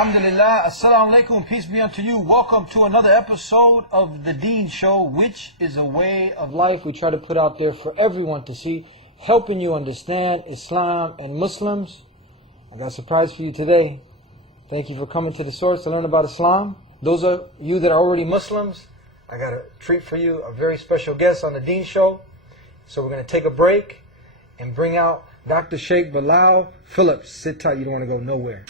Alhamdulillah, Assalamu alaikum, peace be unto you. Welcome to another episode of the Deen Show, which is a way of life we try to put out there for everyone to see, helping you understand Islam and Muslims. I got a surprise for you today. Thank you for coming to the source to learn about Islam. Those of you that are already Muslims, I got a treat for you, a very special guest on the Deen Show. So we're going to take a break and bring out Dr. Sheikh Bilal Phillips. Sit tight, you don't want to go nowhere.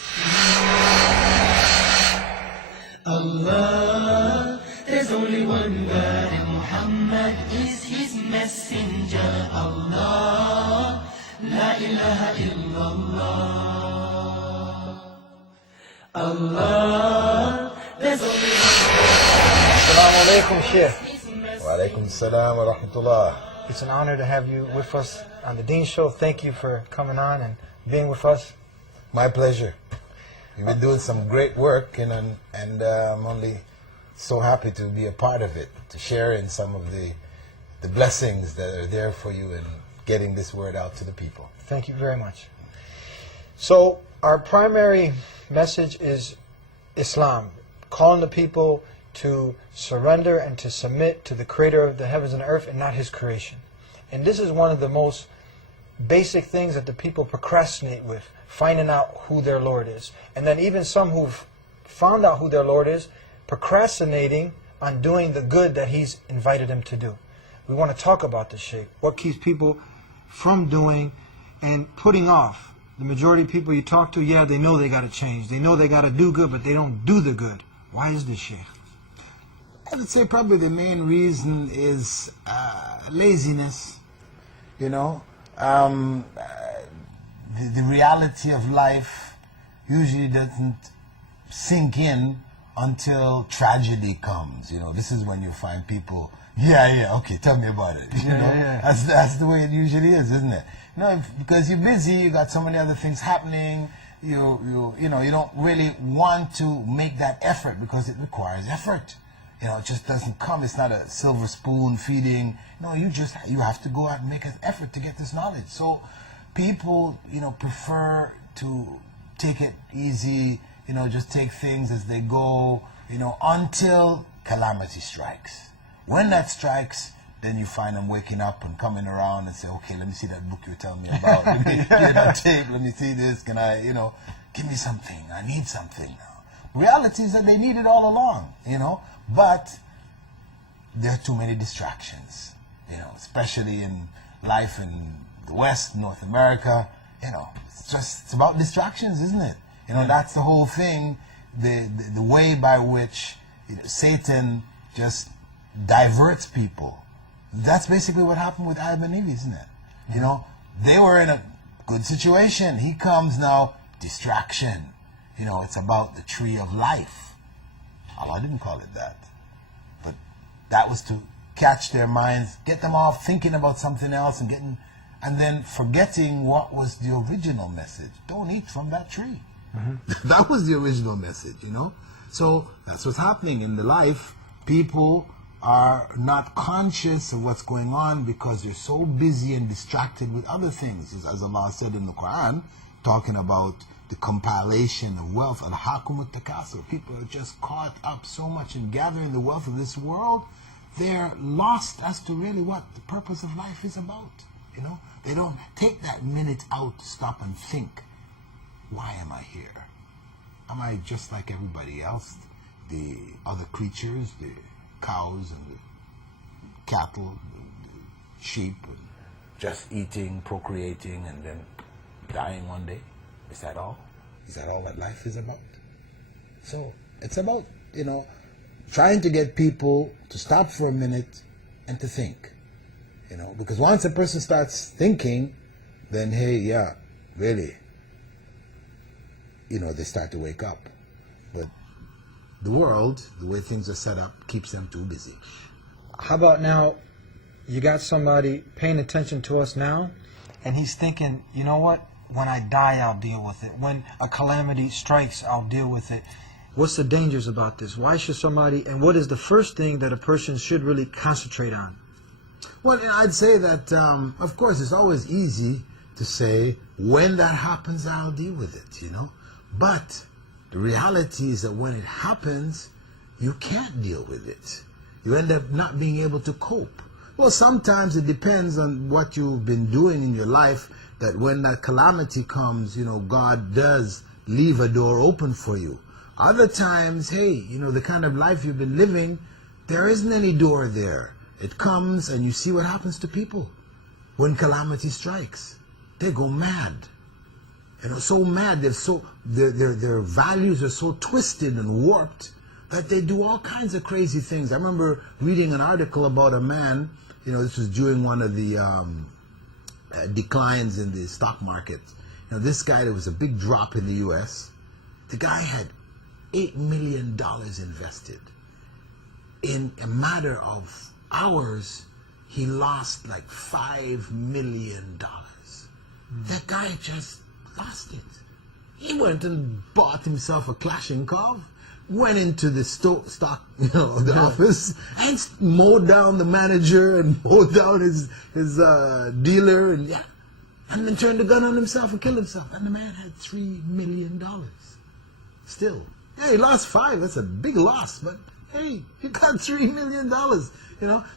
Allah, there's only one God and Muhammad is his messenger. Allah, la ilaha illallah. Allah, there's only one. Assalamu alaikum, Sheikh. Wa alaikum salam wa rahmatullah. It's an honor to have you with us on the Deen Show. Thank you for coming on and being with us. My pleasure. You've been doing some great work, and I'm only so happy to be a part of it, to share in some of the blessings that are there for you in getting this word out to the people. Thank you very much. So our primary message is Islam, calling the people to surrender and to submit to the creator of the heavens and earth and not his creation. And this is one of the most basic things that the people procrastinate with, finding out who their Lord is. And then even some who've found out who their Lord is, procrastinating on doing the good that he's invited them to do. We want to talk about this, Sheikh. What keeps people from doing and putting off? The majority of people you talk to, yeah, they know they got to change. They know they got to do good, but they don't do the good. Why is this, Sheikh? I would say probably the main reason is laziness. You know, the reality of life usually doesn't sink in until tragedy comes. You know, this is when you find people, okay, tell me about it. You know, that's the way it usually is, isn't it? You know, because you're busy, you got so many other things happening. You don't really want to make that effort because it requires effort. You know, it just doesn't come. It's not a silver spoon feeding. No, you have to go out and make an effort to get this knowledge. So people, prefer to take it easy, just take things as they go, until calamity strikes. When that strikes, then you find them waking up and coming around and say, okay, let me see that book you're telling me about. Let me get that tape. Let me see this. Can I, give me something. I need something now. Reality is that they need it all along, but there are too many distractions, especially in life in the West, North America, it's about distractions, isn't it? That's the whole thing, the way by which Satan just diverts people. That's basically what happened with Adam and Eve, isn't it? They were in a good situation. He comes now, distraction. It's about the tree of life. Allah didn't call it that. But that was to catch their minds, get them off thinking about something else and then forgetting what was the original message. Don't eat from that tree. Mm-hmm. That was the original message, So that's what's happening in the life. People are not conscious of what's going on because they're so busy and distracted with other things. As Allah said in the Quran, talking about the compilation of wealth, al-hakum al-takasur. People are just caught up so much in gathering the wealth of this world, they're lost as to really what the purpose of life is about. They don't take that minute out to stop and think, why am I here? Am I just like everybody else? The other creatures, the cows and the cattle, the sheep, and just eating, procreating, and then dying one day? Is that all? Is that all that life is about? So it's about, trying to get people to stop for a minute and to think. Because once a person starts thinking, then really, they start to wake up. But the world, the way things are set up, keeps them too busy. How about now, you got somebody paying attention to us now, and he's thinking, you know what? When I die, I'll deal with it. When a calamity strikes, I'll deal with it. What's the dangers about this? Why should somebody, and what is the first thing that a person should really concentrate on? Well, I'd say that, of course, it's always easy to say, when that happens, I'll deal with it, But The reality is that when it happens, you can't deal with it. You end up not being able to cope. Well, sometimes it depends on what you've been doing in your life, that when that calamity comes, God does leave a door open for you. Other times, hey, the kind of life you've been living, there isn't any door there. It comes and you see what happens to people when calamity strikes. They go mad. So mad, their values are so twisted and warped that they do all kinds of crazy things. I remember reading an article about a man, this was during one of the declines in the stock market. This guy, there was a big drop in the U.S. The guy had $8 million invested. In a matter of hours, he lost like $5 million. That guy just lost it. He went and bought himself a Kalashnikov, went into the stock, the office, and mowed down the manager and mowed down his dealer, and then turned the gun on himself and killed himself. And the man had $3 million. Still, he lost 5. That's a big loss, but hey, you got $3 million.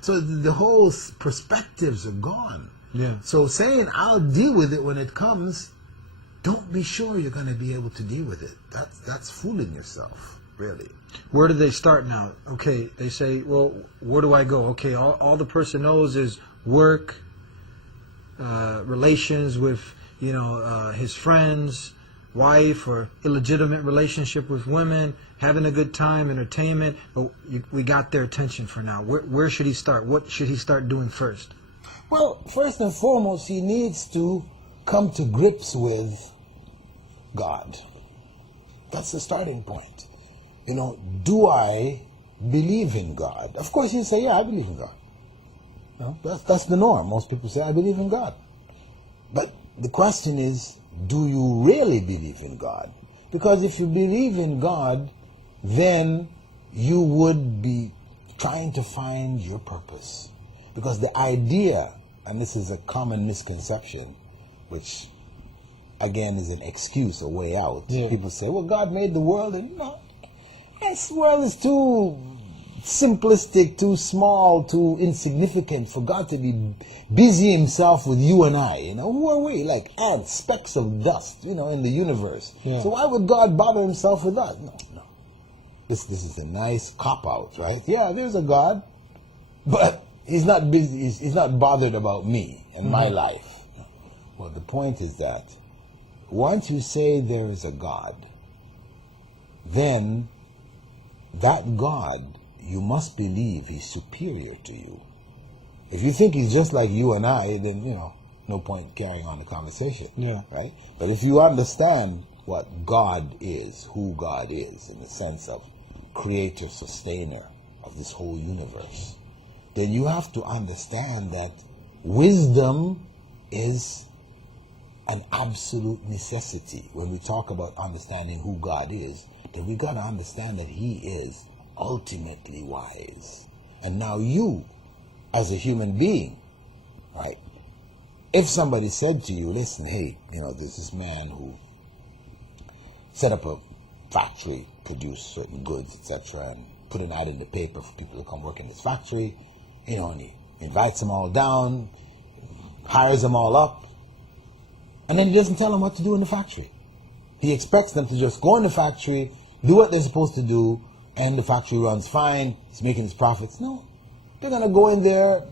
So the whole perspectives are gone. Yeah. So saying I'll deal with it when it comes, don't be sure you're going to be able to deal with it. That's fooling yourself, really. Where do they start now? Okay, they say, well, where do I go? Okay, all the person knows is work, relations with, his friends, wife, or illegitimate relationship with women, having a good time, entertainment. But we got their attention for now. Where should he start? What should he start doing first? Well, first and foremost, he needs to come to grips with God. That's the starting point. Do I believe in God? Of course, you say, yeah, I believe in God. That's the norm. Most people say, I believe in God. But the question is, do you really believe in God? Because if you believe in God, then you would be trying to find your purpose. Because the idea, and this is a common misconception, which again is an excuse, a way out. Yeah. People say, well, God made the world, and this world is too simplistic, too small, too insignificant for God to be busy himself with you and I. Who are we? Like ants, specks of dust, in the universe. Yeah. So why would God bother himself with us? No. This is a nice cop-out, right? Yeah, there's a God, but he's not busy. He's not bothered about me and my life. Well, the point is that once you say there is a God, then that God, you must believe he's superior to you. If you think he's just like you and I, then, no point carrying on the conversation. Yeah. Right? But if you understand what God is, who God is, in the sense of creator, sustainer of this whole universe, then you have to understand that wisdom is an absolute necessity. When we talk about understanding who God is, then we got to understand that he is ultimately wise. And now you, as a human being, right, if somebody said to you, listen, hey, there's this man who set up a factory, produced certain goods, etc., and put an ad in the paper for people to come work in this factory, and he invites them all down, hires them all up, and then he doesn't tell them what to do in the factory. He expects them to just go in the factory, do what they're supposed to do, and the factory runs fine, it's making its profits. No. They're going to go in there,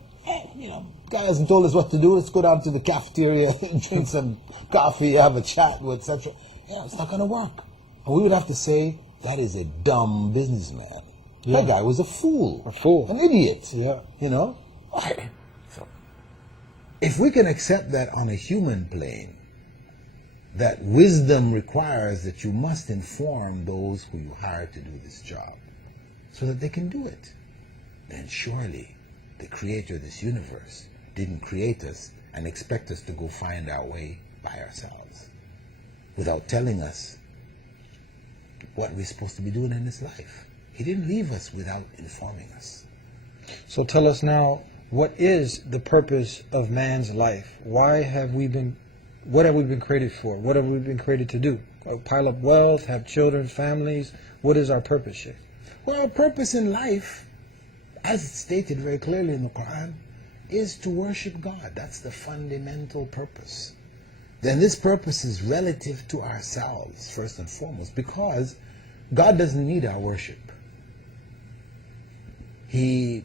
guy hasn't told us what to do, let's go down to the cafeteria, drink some coffee, have a chat, etc. Yeah, it's not going to work. And we would have to say, that is a dumb businessman. Yeah. That guy was a fool. A fool. An idiot. Yeah. So, if we can accept that on a human plane, that wisdom requires that you must inform those who you hire to do this job so that they can do it, then surely the creator of this universe didn't create us and expect us to go find our way by ourselves without telling us what we're supposed to be doing in this life. He didn't leave us without informing us. So tell us now, what is the purpose of man's life? What have we been created for? What have we been created to do? pile up wealth, have children, families? What is our purpose, Sheikh? Well, our purpose in life, as it's stated very clearly in the Quran, is to worship God. That's the fundamental purpose. Then this purpose is relative to ourselves, first and foremost, because God doesn't need our worship. He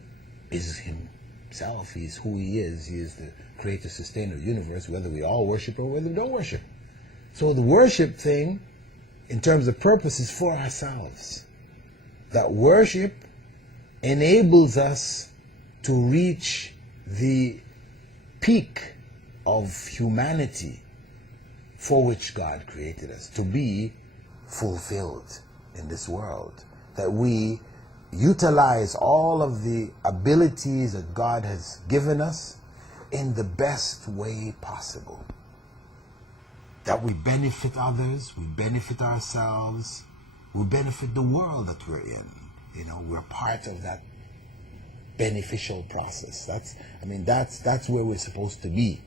is Himself. He's who He is. He is the creator, sustainer of the universe, whether we all worship or whether we don't worship. So the worship thing, in terms of purpose, is for ourselves. That worship enables us to reach the peak of humanity for which God created us, to be fulfilled in this world. That we utilize all of the abilities that God has given us in the best way possible. That we benefit others, we benefit ourselves, we benefit the world that we're in. You know, we're part of that beneficial process. That's where we're supposed to be.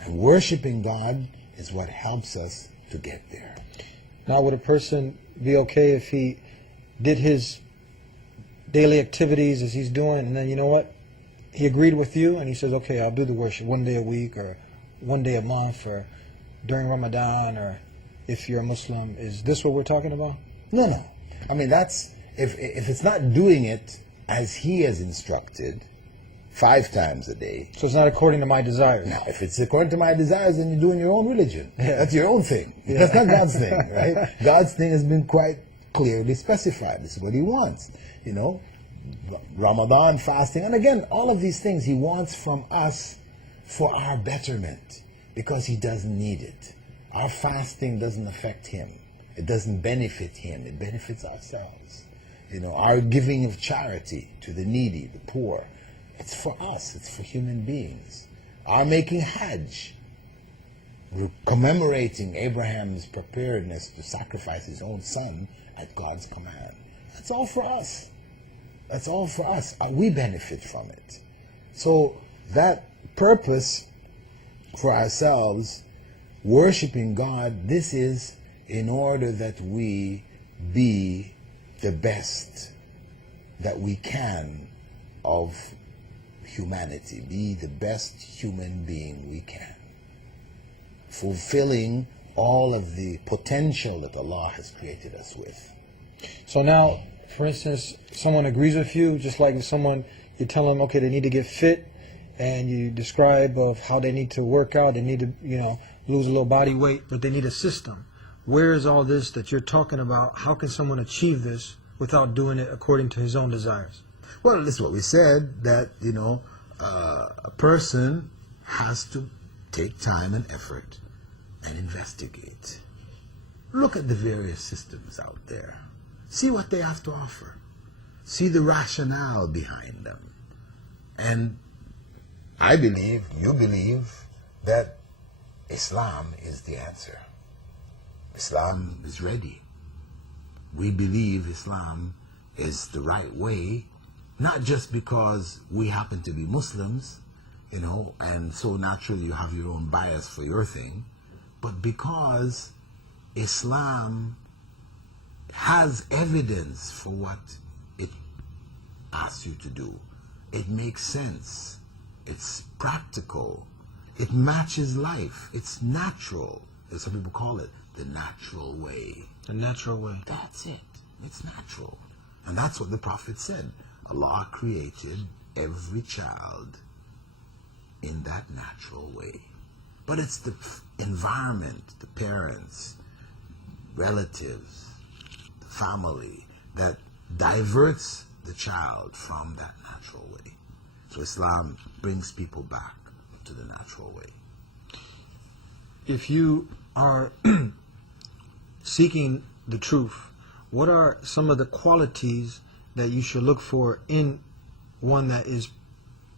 And worshiping God is what helps us to get there. Now, would a person be okay if he did his daily activities as he's doing, and then, you know what, he agreed with you and he says, okay, I'll do the worship one day a week or one day a month or during Ramadan, or if you're a Muslim? Is this what we're talking about? No. I mean, that's, if it's not doing it as he has instructed 5 times a day. So it's not according to my desires. Now, if it's according to my desires, then you're doing your own religion. Yeah. That's your own thing. Yeah. That's not God's thing, right? God's thing has been quite clearly specified. This is what He wants. You know, Ramadan, fasting, and again, all of these things He wants from us for our betterment, because He doesn't need it. Our fasting doesn't affect Him. It doesn't benefit Him. It benefits ourselves. You know, our giving of charity to the needy, the poor, it's for us. It's for human beings. Our making Hajj, we're commemorating Abraham's preparedness to sacrifice his own son at God's command. That's all for us. That's all for us. We benefit from it. So that purpose for ourselves, worshiping God, this is in order that we be the best that we can of humanity, be the best human being we can, fulfilling all of the potential that Allah has created us with. So now, for instance, someone agrees with you, just like someone, you tell them, okay, they need to get fit, and you describe of how they need to work out, they need to, lose a little body weight, but they need a system. Where is all this that you're talking about? How can someone achieve this without doing it according to his own desires? Well, this is what we said, that, a person has to take time and effort and investigate. Look at the various systems out there. See what they have to offer. See the rationale behind them. And I believe, you believe, that Islam is the answer. Islam is ready. We believe Islam is the right way, not just because we happen to be Muslims, and so naturally you have your own bias for your thing, but because Islam has evidence for what it asks you to do. It makes sense. It's practical. It matches life. It's natural. As some people call it, the natural way. The natural way. That's it. It's natural. And that's what the Prophet said. Allah created every child in that natural way. But it's the environment, the parents, relatives, the family, that diverts the child from that natural way. So Islam brings people back to the natural way. If you are seeking the truth, what are some of the qualities that you should look for in one that is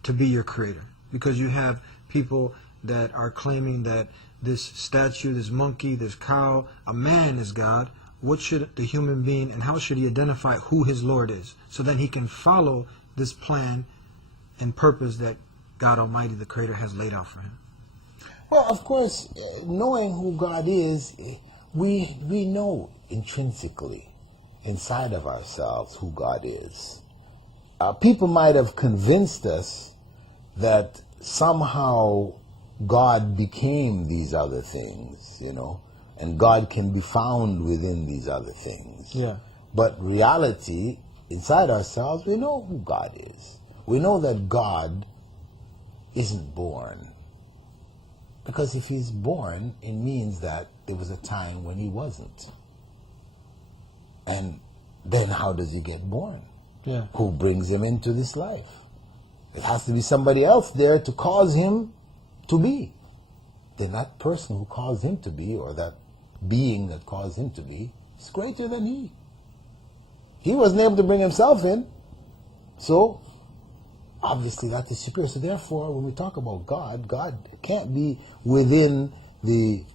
to be your creator? Because you have people that are claiming that this statue, this monkey, this cow, a man is God. What should the human being, and how should he identify who his Lord is, so then he can follow this plan and purpose that God Almighty, the Creator, has laid out for him? Well, of course, knowing who God is, we know intrinsically, inside of ourselves, who God is. People might have convinced us that somehow God became these other things, you know, and God can be found within these other things. Yeah. But reality, inside ourselves, we know who God is. We know that God isn't born. Because if he's born, it means that there was a time when he wasn't. And then how does he get born? Yeah. Who brings him into this life? It has to be somebody else there to cause him to be. Then that person who caused him to be, or that being that caused him to be, is greater than he. He wasn't able to bring himself in. So, obviously that is superior. So therefore, when we talk about God, God can't be within the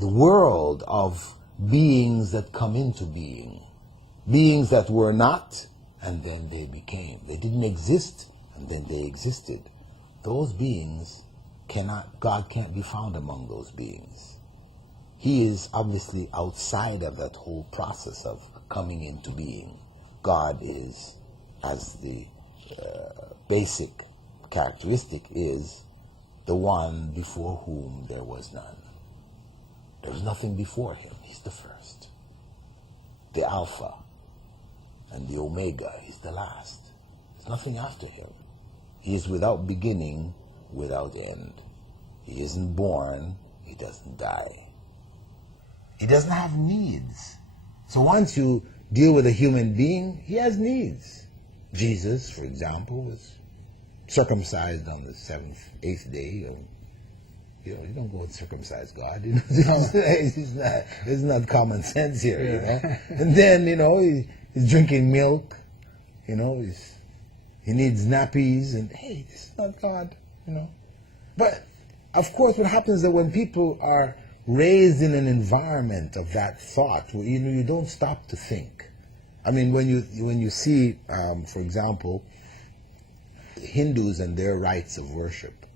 world of beings that come into being. Beings that were not, and then they became. They didn't exist, and then they existed. Those beings God can't be found among those beings. He is obviously outside of that whole process of coming into being. God is, as the basic characteristic, is the one before whom there was none. There was nothing before him. He's the first. The Alpha and the Omega. He's the last. There's nothing after him. He is without beginning, without end. He isn't born. He doesn't die. He doesn't have needs. So once you deal with a human being, he has needs. Jesus, for example, was circumcised on the 8th day. You don't go and circumcise God. You know, it's not common sense here. You know, and then he's drinking milk. You know, he needs nappies, and hey, this is not God. You know, but of course, what happens is that when people are raised in an environment of that thought, you don't stop to think. I mean, when you see, for example, Hindus and their rites of worship,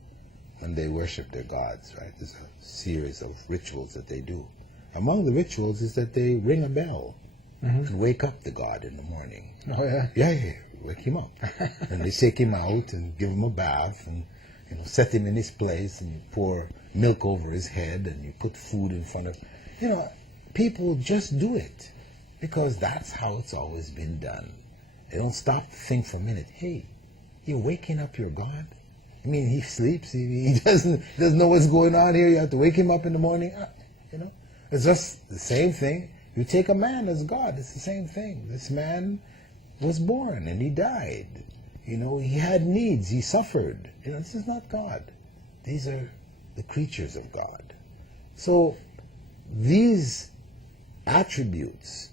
when they worship their gods, right? There's a series of rituals that they do. Among the rituals is that they ring a bell and wake up the god in the morning. Oh, yeah? Yeah, wake him up. And they shake him out and give him a bath and set him in his place, and you pour milk over his head, and you put food in front of him. People just do it because that's how it's always been done. They don't stop to think for a minute. Hey, you're waking up your God? I mean, he sleeps. He doesn't know what's going on here. You have to wake him up in the morning. It's just the same thing. You take a man as God. It's the same thing. This man was born and he died. He had needs. He suffered. This is not God. These are the creatures of God. So these attributes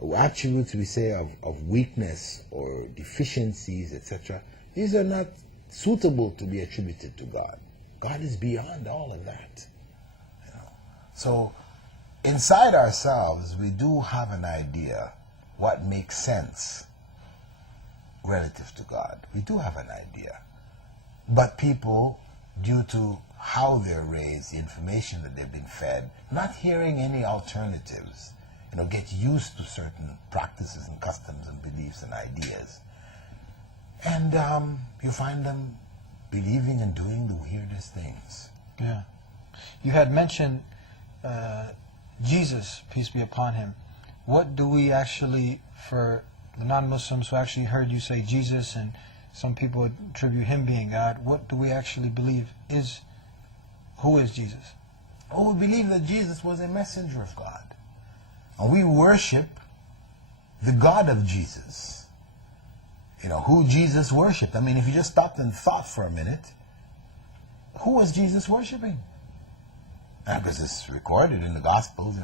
we say of weakness or deficiencies, etc., these are not suitable to be attributed to God. God is beyond all of that. So inside ourselves, we do have an idea what makes sense relative to God. We do have an idea. But people, due to how they're raised, the information that they've been fed, not hearing any alternatives, get used to certain practices and customs and beliefs and ideas. And you find them believing and doing the weirdest things. Yeah. You had mentioned Jesus, peace be upon him. What do we actually, for the non-Muslims who actually heard you say Jesus, and some people attribute him being God, what do we actually believe who is Jesus? Oh, we believe that Jesus was a messenger of God. And we worship the God of Jesus. Who Jesus worshipped. I mean, if you just stopped and thought for a minute, who was Jesus worshiping? Because it's recorded in the Gospels,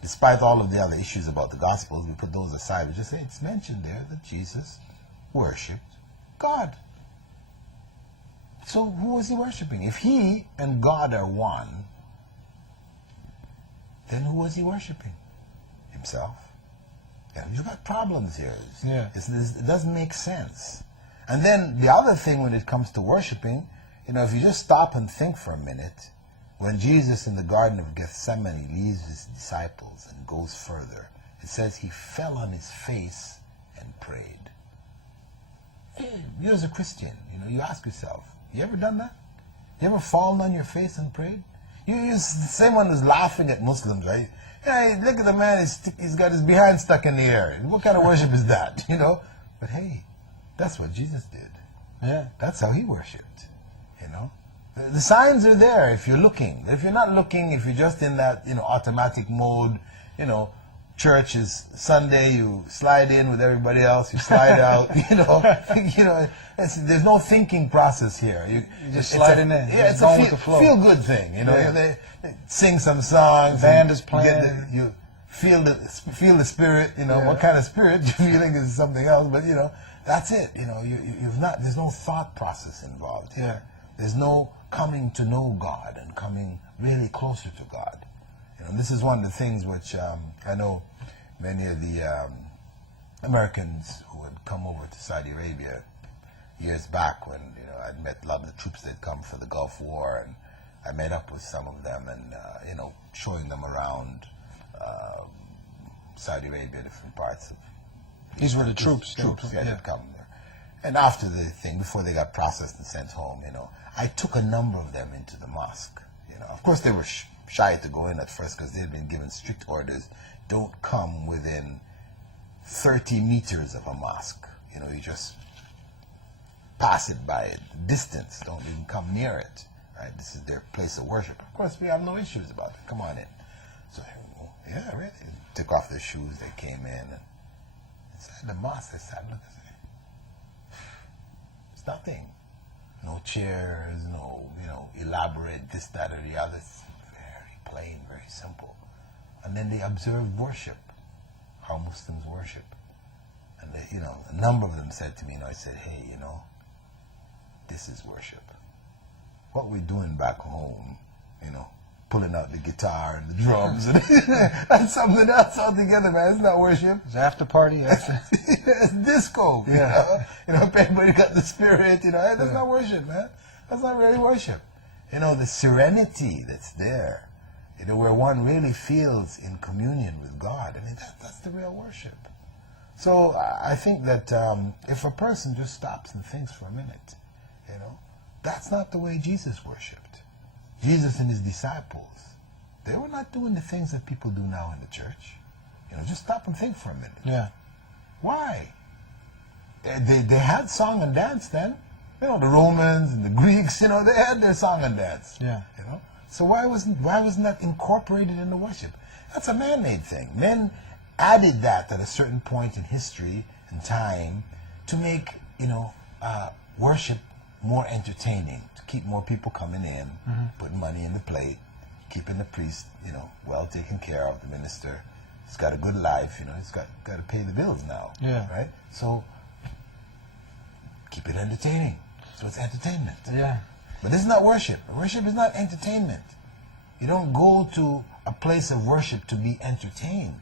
despite all of the other issues about the Gospels, we put those aside. We just say it's mentioned there that Jesus worshipped God. So who was he worshiping? If he and God are one, then who was he worshiping? Himself. Yeah, you've got problems here. It doesn't make sense. And then the other thing when it comes to worshiping, if you just stop and think for a minute, when Jesus in the Garden of Gethsemane leaves his disciples and goes further, it says he fell on his face and prayed. You as a Christian, you ask yourself, you ever done that? You ever fallen on your face and prayed? You're the same one who's laughing at Muslims, right? Yeah, look at the man, he's got his behind stuck in the air. What kind of worship is that, But hey, that's what Jesus did. Yeah. That's how he worshipped, The signs are there if you're looking. If you're not looking, if you're just in that, automatic mode, church is Sunday, you slide in with everybody else, you slide out, there's no thinking process here. You just sliding in. Yeah, it's a feel good thing, They sing some songs. Band is playing. You feel the spirit, What kind of spirit you're feeling is something else, but that's it. There's no thought process involved here. Yeah. There's no coming to know God and coming really closer to God. This is one of the things which I know many of the Americans who had come over to Saudi Arabia years back when I'd met a lot of the troops that had come for the Gulf War, and I met up with some of them and showing them around Saudi Arabia, different parts of. These were the troops. Yeah, had come there. And after the thing, before they got processed and sent home, I took a number of them into the mosque. Of course, they were shy to go in at first because they had been given strict orders. Don't come within 30 meters of a mosque. You just pass it by it. Distance. Don't even come near it. Right? This is their place of worship. Of course, we have no issues about it. Come on in. So, yeah, really. Took off their shoes. They came in. And inside the mosque, they sat, look, it's nothing. No chairs, no, elaborate this, that, or the other. It's very plain, very simple. And then they observed worship, how Muslims worship. And they, a number of them said to me, I said, hey, this is worship. What we're doing back home, pulling out the guitar and the drums, and that's something else altogether, man. It's not worship. It's after party. It's disco. Yeah. If everybody got the spirit, that's not worship, man. That's not really worship. The serenity that's there, where one really feels in communion with God. That's the real worship. So I think that if a person just stops and thinks for a minute, that's not the way Jesus worshipped. Jesus and his disciples, they were not doing the things that people do now in the church. Just stop and think for a minute. Yeah. Why? They had song and dance then. The Romans and the Greeks, they had their song and dance. Yeah. So why wasn't that incorporated in the worship? That's a man-made thing. Men added that at a certain point in history and time to make, worship more entertaining, to keep more people coming in, putting money in the plate, keeping the priest, well taken care of, the minister. He's got a good life, he's got to pay the bills now. Yeah. Right? So keep it entertaining. So it's entertainment. Yeah. But this is not worship. Worship is not entertainment. You don't go to a place of worship to be entertained.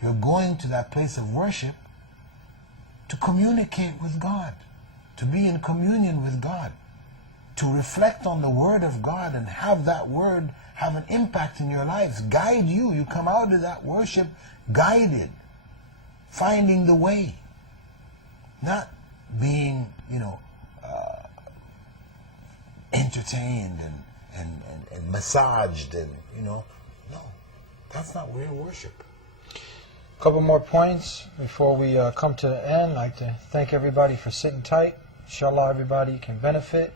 You're going to that place of worship to communicate with God, to be in communion with God, to reflect on the Word of God and have that Word have an impact in your lives, guide you. You come out of that worship guided, finding the way, not being, entertained and massaged and, no, that's not real worship. A couple more points before we come to the end. I'd like to thank everybody for sitting tight. Inshallah, everybody can benefit.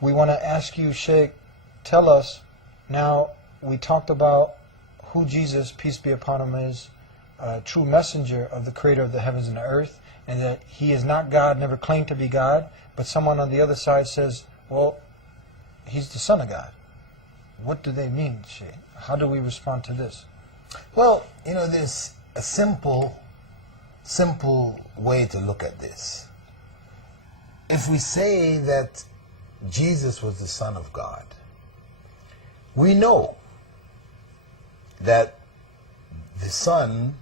We want to ask you, Sheikh, tell us, now we talked about who Jesus, peace be upon him, is, a true messenger of the creator of the heavens and the earth, and that he is not God, never claimed to be God, but someone on the other side says, well, he's the son of God. What do they mean, Sheikh? How do we respond to this? Well, there's a simple way to look at this. If we say that Jesus was the Son of God, we know that the son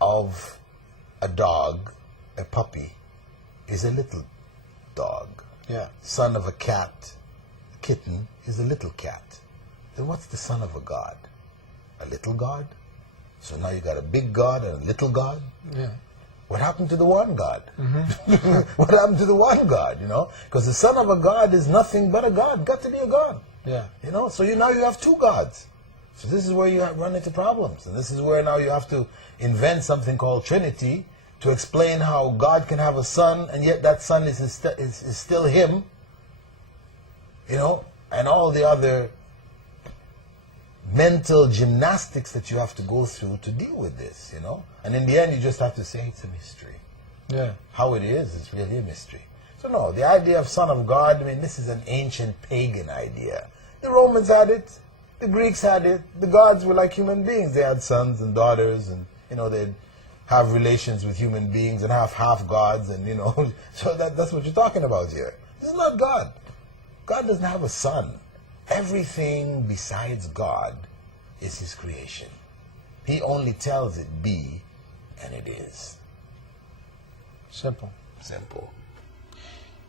of a dog, a puppy, is a little dog. Yeah. Son of a cat kitten is a little cat. Then what's the son of a god? A little god? So now you got a big God and a little God? Yeah. What happened to the one God? What happened to the one God, you know? Because the son of a God is nothing but a God. Got to be a God. Yeah. You know? So now you have two gods. So this is where you run into problems. And this is where now you have to invent something called Trinity to explain how God can have a son and yet that son is still him. You know? And all the other mental gymnastics that you have to go through to deal with this, you know? And in the end, you just have to say it's a mystery. Yeah. How it is, it's really a mystery. So no, the idea of Son of God, I mean, this is an ancient pagan idea. The Romans had it, the Greeks had it, the gods were like human beings. They had sons and daughters and, you know, they'd have relations with human beings and have half gods and, you know, so that's what you're talking about here. This is not God. God doesn't have a son. Everything besides God is his creation. He only tells it be, and it is. Simple. Simple.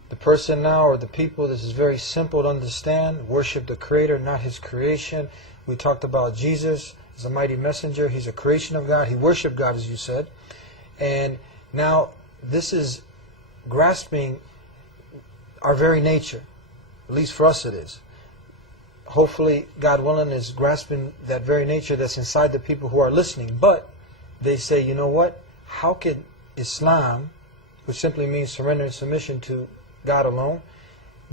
The person now, or the people, this is very simple to understand. Worship the Creator, not his creation. We talked about Jesus as a mighty messenger. He's a creation of God. He worshiped God, as you said. And now this is grasping our very nature. At least for us it is. Hopefully, God willing, is grasping that very nature that's inside the people who are listening. But they say, you know what? How could Islam, which simply means surrender and submission to God alone,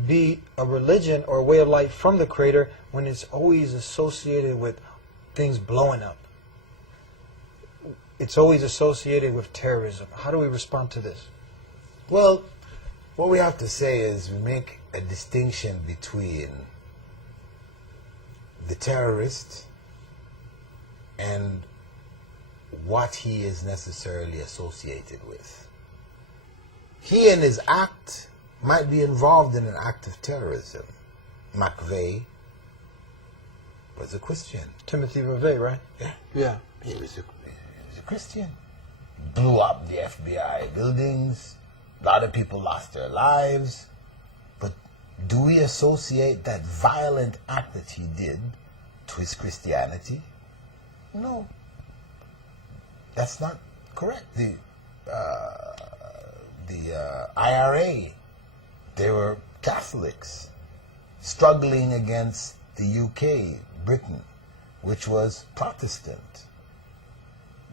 be a religion or a way of life from the Creator when it's always associated with things blowing up? It's always associated with terrorism. How do we respond to this? Well, what we have to say is we make a distinction between the terrorist and what he is necessarily associated with. He in his act might be involved in an act of terrorism. McVeigh was a Christian. Timothy McVeigh, right? Yeah. Yeah. He was a Christian. Blew up the FBI buildings. A lot of people lost their lives. But do we associate that violent act that he did to his Christianity? No. That's not correct. The IRA, they were Catholics struggling against the UK, Britain, which was Protestant.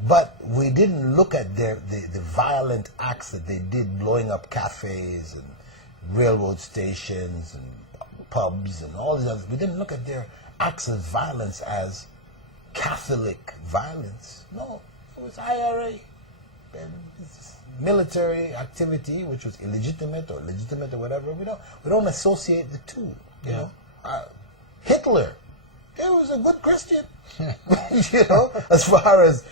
But we didn't look at the violent acts that they did, blowing up cafes and railroad stations and pubs and all these others. We didn't look at their acts of violence as Catholic violence. No, it was IRA. Military activity, which was illegitimate or legitimate or whatever. We don't associate the two. You know, Hitler, he was a good Christian. You know, as far as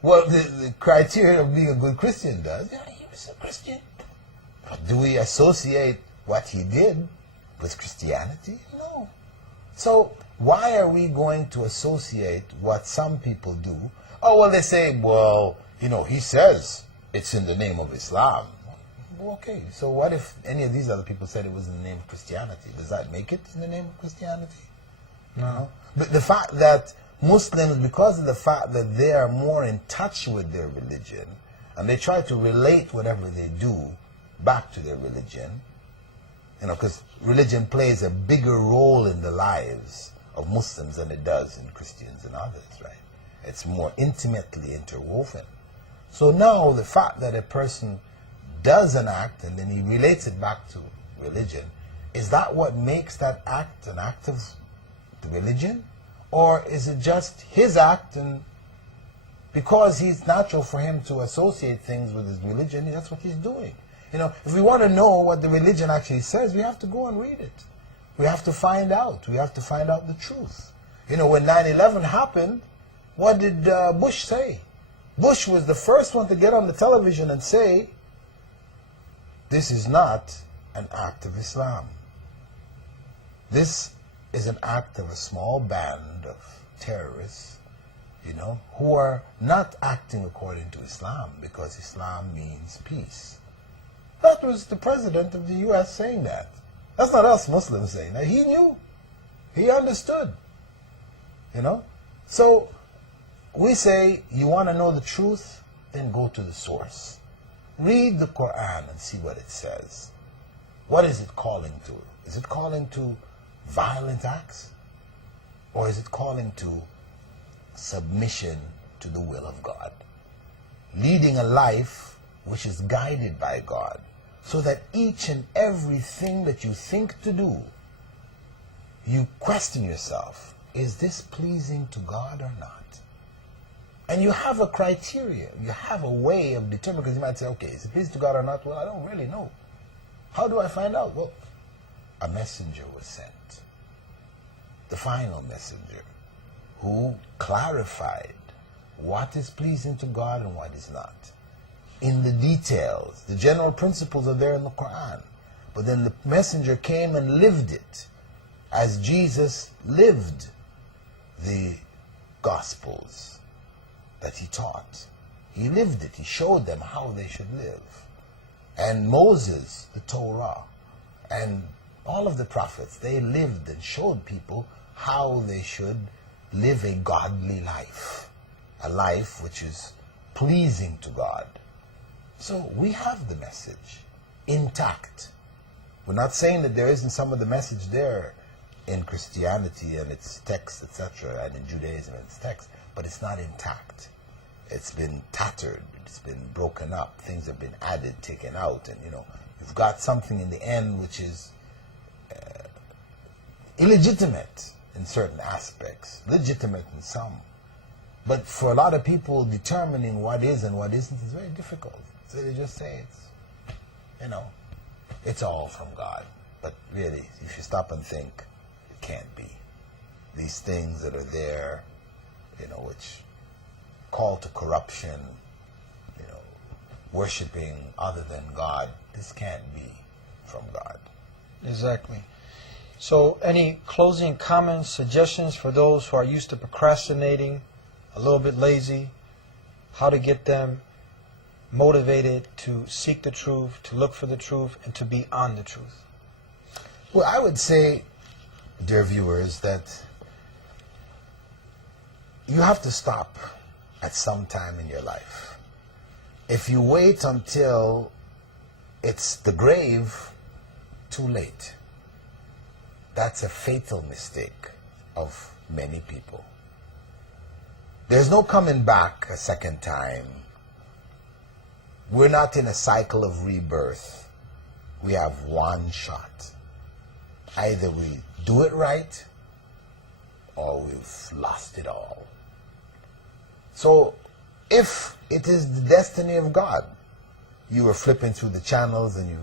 what the criteria of being a good Christian does. Yeah, he was a Christian. But do we associate what he did with Christianity? No. So why are we going to associate what some people do? Oh, well, they say, well, he says it's in the name of Islam. Well, okay, so what if any of these other people said it was in the name of Christianity? Does that make it in the name of Christianity? No. But the fact that Muslims, because of the fact that they are more in touch with their religion, and they try to relate whatever they do back to their religion, because religion plays a bigger role in the lives of Muslims than it does in Christians and others, right? It's more intimately interwoven. So now the fact that a person does an act and then he relates it back to religion, is that what makes that act an act of the religion? Or is it just his act, and because it's natural for him to associate things with his religion, that's what he's doing? If we want to know what the religion actually says, we have to go and read it. We have to find out. We have to find out the truth. When 9/11 happened, what did Bush say? Bush was the first one to get on the television and say, this is not an act of Islam. This is an act of a small band of terrorists, who are not acting according to Islam, because Islam means peace. That was the president of the U.S. saying that. That's not us Muslims saying that. He knew. He understood. You know? So we say, you want to know the truth? Then go to the source. Read the Quran and see what it says. What is it calling to? Is it calling to violent acts? Or is it calling to submission to the will of God? Leading a life which is guided by God, so that each and everything that you think to do, you question yourself, is this pleasing to God or not? And you have a criteria, you have a way of determining, because you might say, okay, is it pleasing to God or not? Well, I don't really know. How do I find out? Well, a messenger was sent, the final messenger, who clarified what is pleasing to God and what is not. In the details, the general principles are there in the Quran. But then the messenger came and lived it, as Jesus lived the Gospels that he taught. He lived it. He showed them how they should live. And Moses, the Torah, and all of the prophets, they lived and showed people how they should live a godly life, a life which is pleasing to God. So we have the message intact. We're not saying that there isn't some of the message there in Christianity and its text, etc., and in Judaism and its text, but it's not intact. It's been tattered, it's been broken up, things have been added, taken out, and you've got something in the end which is illegitimate in certain aspects, legitimate in some. But for a lot of people, determining what is and what isn't is very difficult. So they just say it's all from God. But really, if you stop and think, it can't be. These things that are there, which call to corruption, worshiping other than God, this can't be from God. Exactly. So any closing comments, suggestions for those who are used to procrastinating, a little bit lazy, how to get them motivated to seek the truth, to look for the truth, and to be on the truth? Well, I would say, dear viewers, that you have to stop at some time in your life. If you wait until it's the grave, too late. That's a fatal mistake of many people. There's no coming back a second time. We're not in a cycle of rebirth. We have one shot. Either we do it right, or we've lost it all. So, if it is the destiny of God, you were flipping through the channels and you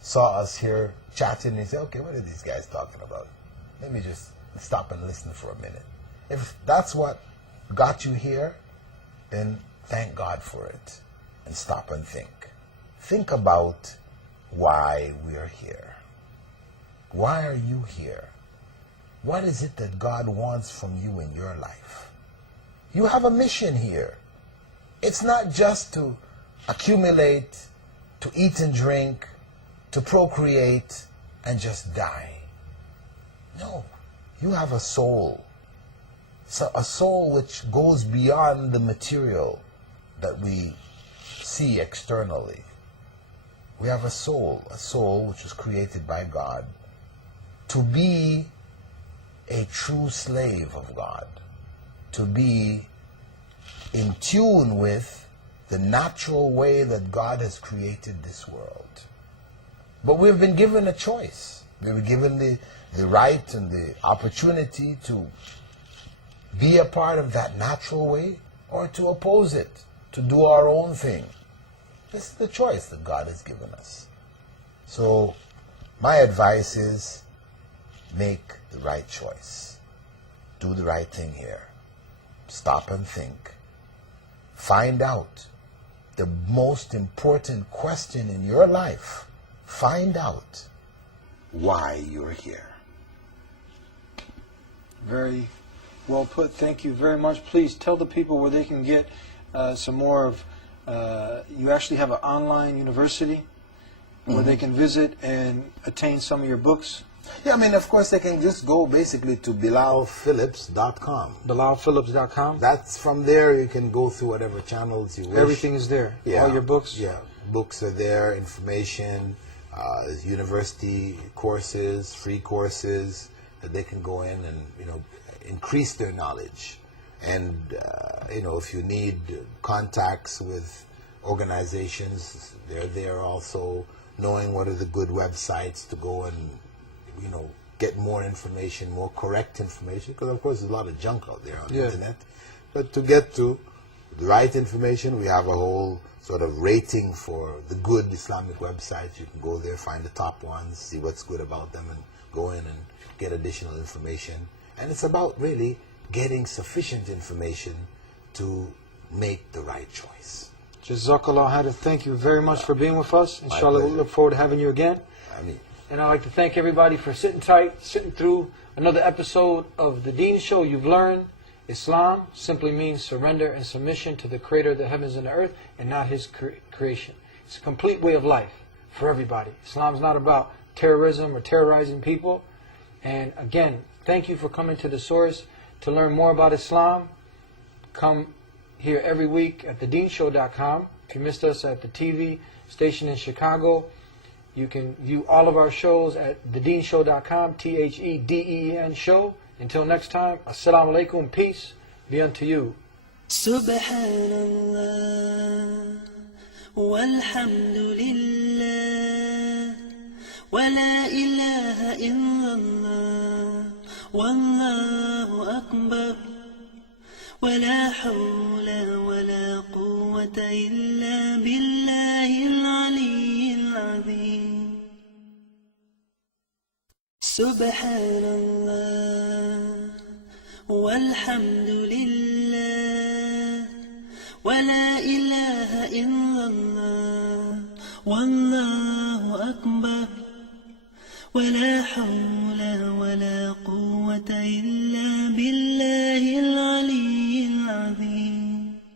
saw us here chatting and you say, okay, what are these guys talking about? Let me just stop and listen for a minute. If that's what got you here, then thank God for it. And stop and think. Think about why we are here. Why are you here? What is it that God wants from you in your life? You have a mission here. It's not just to accumulate, to eat and drink, to procreate, and just die. No, you have a soul. So a soul which goes beyond the material that we see externally. We have a soul which was created by God to be a true slave of God, to be in tune with the natural way that God has created this world. But we've been given a choice. We've been given the right and the opportunity to be a part of that natural way or to oppose it, to do our own thing. This is the choice that God has given us. So my advice is make the right choice. Do the right thing here. Stop and think. Find out the most important question in your life. Find out why you're here. Very well put. Thank you very much. Please tell the people where they can get some more of, you actually have an online university where they can visit and attain some of your books? Yeah, I mean, of course, they can just go basically to BilalPhillips.com. BilalPhillips.com? That's from there. You can go through whatever channels you wish. Everything is there. Yeah. All your books? Yeah, books are there, information, university courses, free courses that they can go in and, you know, increase their knowledge. And, you know, if you need contacts with organizations, they're there also, knowing what are the good websites to go and, you know, get more information, more correct information, because of course there's a lot of junk out there on the internet. But to get to the right information, we have a whole sort of rating for the good Islamic websites. You can go there, find the top ones, see what's good about them, and go in and get additional information. And it's about really getting sufficient information to make the right choice. Jazakallah Hadith, thank you very much for being with us. Inshallah, we look forward to having you again. And I'd like to thank everybody for sitting tight, sitting through another episode of the Deen Show. You've learned Islam simply means surrender and submission to the Creator of the heavens and the earth, and not His creation. It's a complete way of life for everybody. Islam is not about terrorism or terrorizing people. And again, thank you for coming to the source to learn more about Islam. Come here every week at thedeenshow.com. If you missed us at the TV station in Chicago, you can view all of our shows at thedeenshow.com, THEDEEN show. Until next time, assalamu alaikum, peace be unto you. Subhanallah, walhamdulillah, wa la ilaha illallah, wallahu akbar, wa la hawla wa la quwwata illa billahi al-aliyyil azim. Subhanallah, walhamdulillah, wa la ilaha illallah, wallahu akbar, wa la hawla wa la quwwata illa